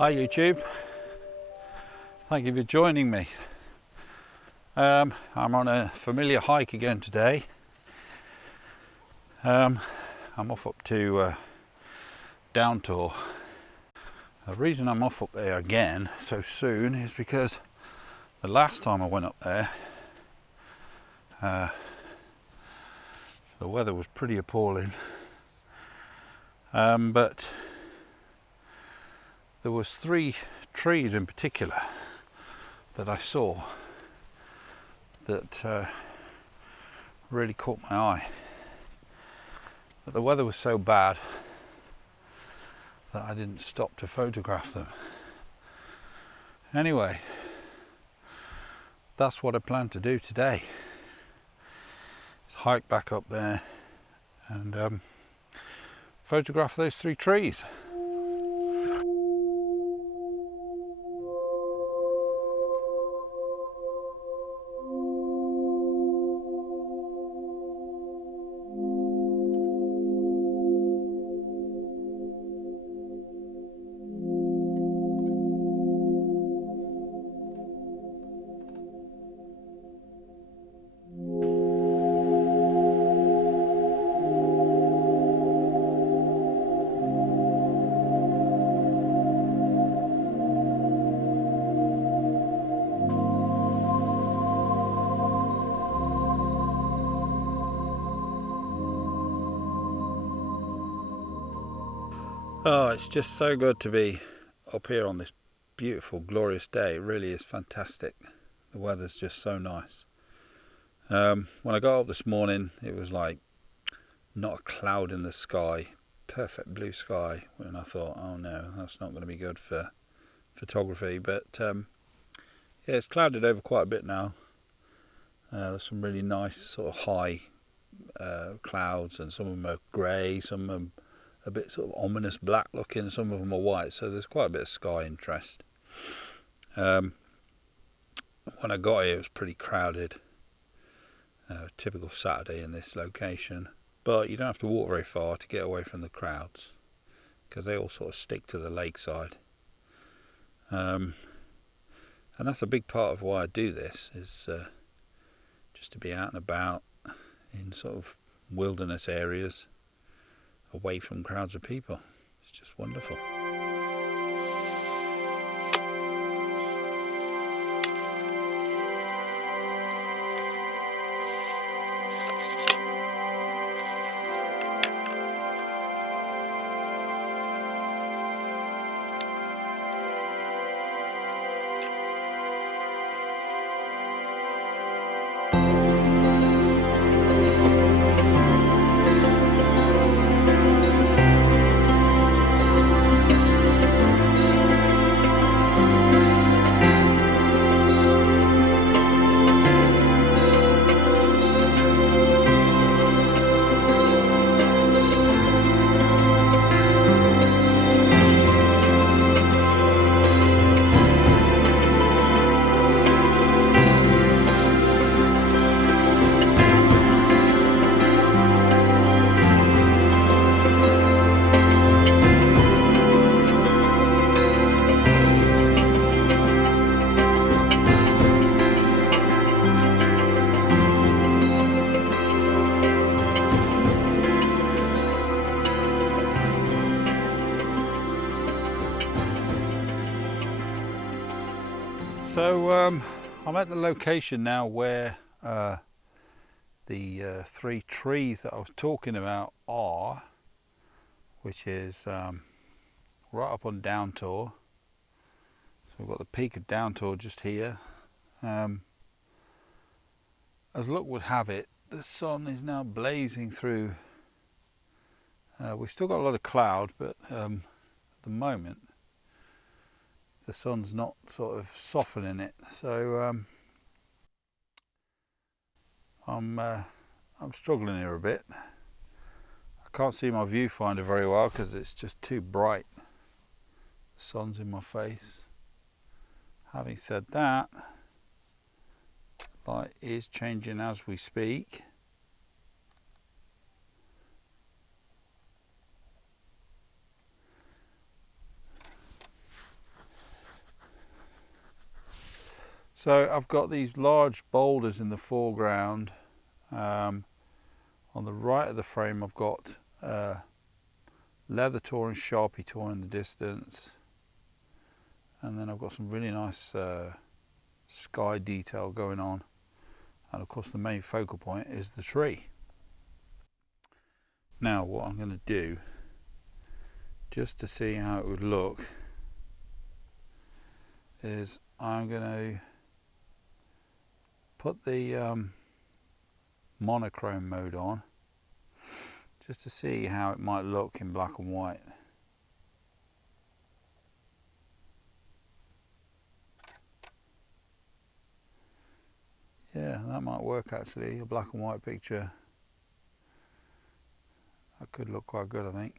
Hi YouTube, thank you for joining me. I'm on a familiar hike again today. I'm off up to Dartmoor. The reason I'm off up there again so soon is because the last time I went up there, the weather was pretty appalling, but there was 3 trees in particular that I saw that really caught my eye. But the weather was so bad that I didn't stop to photograph them. Anyway, that's what I plan to do today. Is hike back up there and photograph those 3 trees. Oh, it's just so good to be up here on this beautiful, glorious day. It really is fantastic. The weather's just so nice. When I got up this morning, it was like not a cloud in the sky, perfect blue sky, and I thought, oh no, that's not going to be good for photography. But yeah, it's clouded over quite a bit now. There's some really nice sort of high clouds, and some of them are grey, some of them a bit sort of ominous black looking, some of them are white, so there's quite a bit of sky interest. When I got here it was pretty crowded, typical Saturday in this location, but you don't have to walk very far to get away from the crowds because they all sort of stick to the lakeside, and that's a big part of why I do this, is just to be out and about in sort of wilderness areas away from crowds of people. It's just wonderful. So I'm at the location now where the 3 trees that I was talking about are, which is right up on Dartmoor. So we've got the peak of Dartmoor just here. As luck would have it, the sun is now blazing through. We've still got a lot of cloud, but at the moment the sun's not sort of softening it, so I'm struggling here a bit. I can't see my viewfinder very well because it's just too bright. The sun's in my face. Having said that, light is changing as we speak. So I've got these large boulders in the foreground. On the right of the frame I've got leather tor and sharpie tor in the distance, and then I've got some really nice sky detail going on, and of course the main focal point is the tree. Now what I'm going to do, just to see how it would look, is I'm going to put the monochrome mode on, just to see how it might look in black and white. Yeah, that might work actually, a black and white picture. That could look quite good, I think.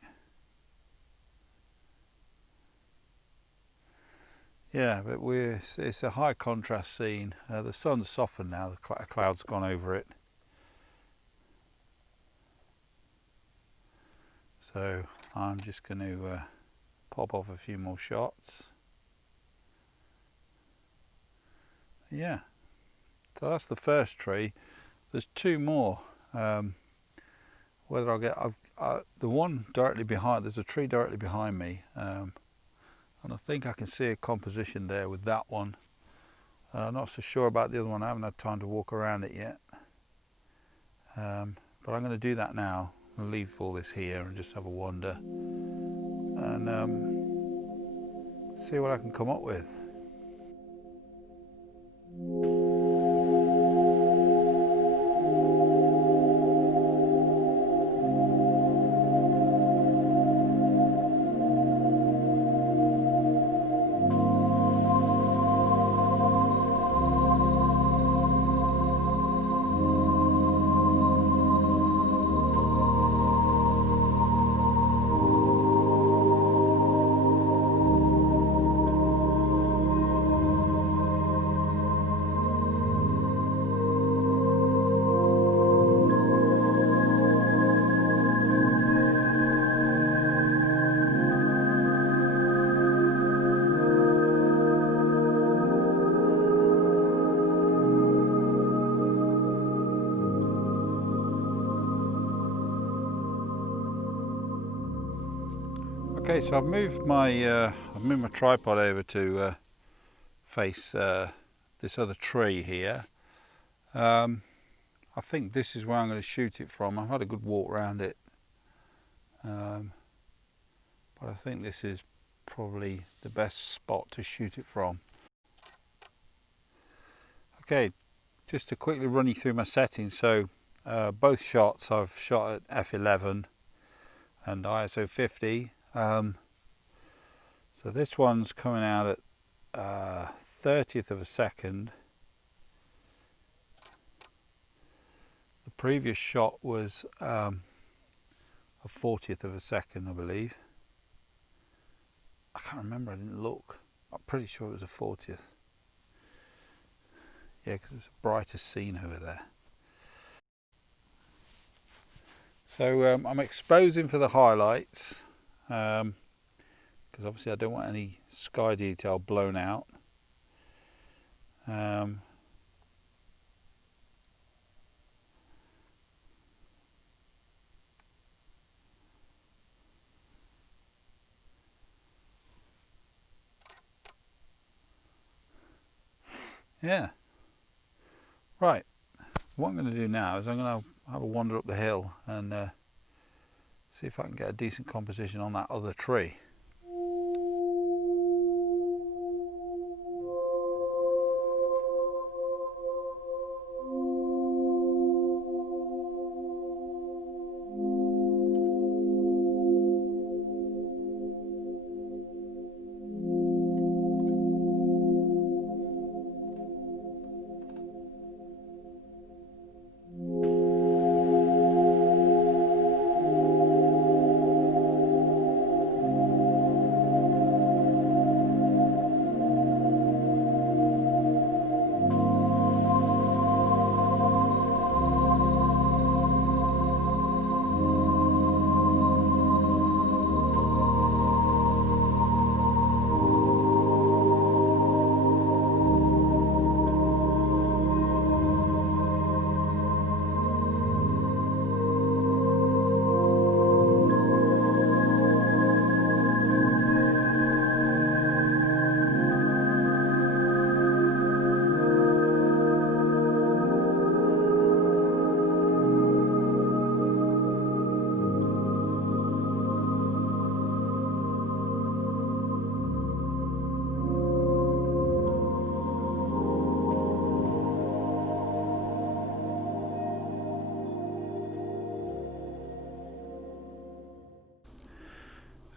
Yeah, but it's a high contrast scene. The sun's softened now, the cloud's gone over it. So I'm just going to pop off a few more shots. Yeah, so that's the first tree. There's two more. Whether I'll get the one directly behind, there's a tree directly behind me, and I think I can see a composition there with that one. I'm not so sure about the other one. I haven't had time to walk around it yet, but I'm going to do that now. I'll leave all this here and just have a wander and see what I can come up with. Okay, so I've moved my tripod over to face this other tree here. I think this is where I'm going to shoot it from. I've had a good walk around it, but I think this is probably the best spot to shoot it from. Okay, just to quickly run you through my settings. So both shots I've shot at f11 and ISO 50. So this one's coming out at 30th of a second. The previous shot was a 40th of a second, I believe. I can't remember, I didn't look. I'm pretty sure it was a 40th. Yeah, because it was a brighter scene over there. So I'm exposing for the highlights, because obviously I don't want any sky detail blown out. Yeah. Right. What I'm going to do now is I'm going to have a wander up the hill and see if I can get a decent composition on that other tree.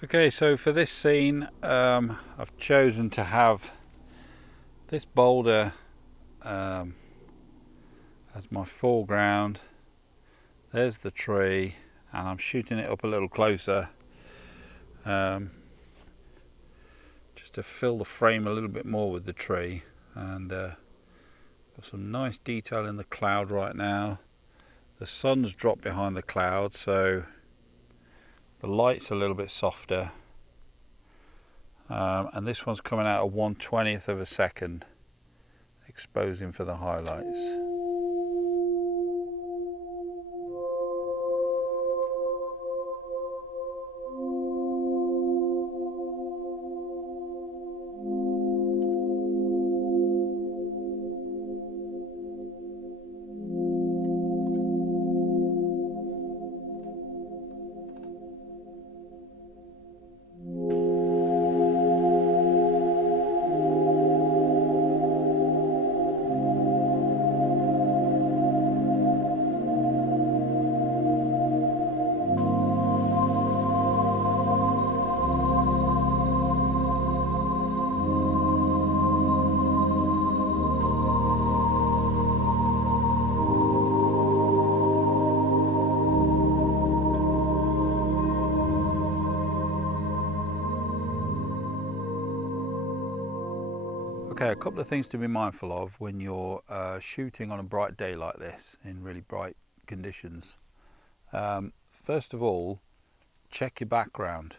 Okay, so for this scene I've chosen to have this boulder as my foreground. There's the tree, and I'm shooting it up a little closer just to fill the frame a little bit more with the tree. And got some nice detail in the cloud right now. The sun's dropped behind the cloud, so the light's a little bit softer. And this one's coming out at 1/20th of a second, exposing for the highlights. Okay, a couple of things to be mindful of when you're shooting on a bright day like this, in really bright conditions. First of all, check your background.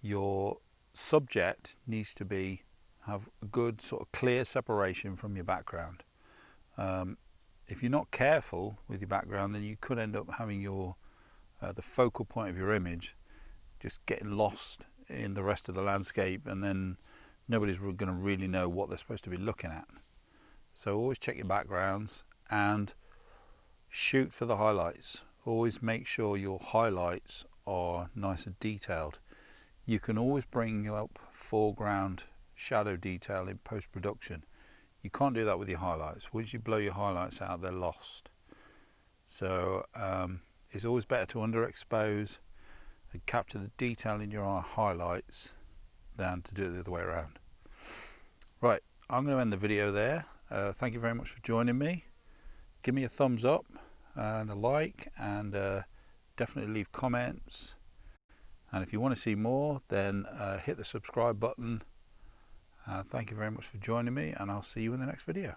Your subject needs to have a good sort of clear separation from your background. If you're not careful with your background, then you could end up having the focal point of your image just getting lost in the rest of the landscape, and then nobody's going to really know what they're supposed to be looking at. So always check your backgrounds and shoot for the highlights. Always make sure your highlights are nice and detailed. You can always bring up foreground shadow detail in post-production. You can't do that with your highlights. Once you blow your highlights out, they're lost. So it's always better to underexpose and capture the detail in your highlights than to do it the other way around. Right, I'm going to end the video there. Thank you very much for joining me. Give me a thumbs up and a like, and definitely leave comments. And if you want to see more, then hit the subscribe button. Thank you very much for joining me, and I'll see you in the next video.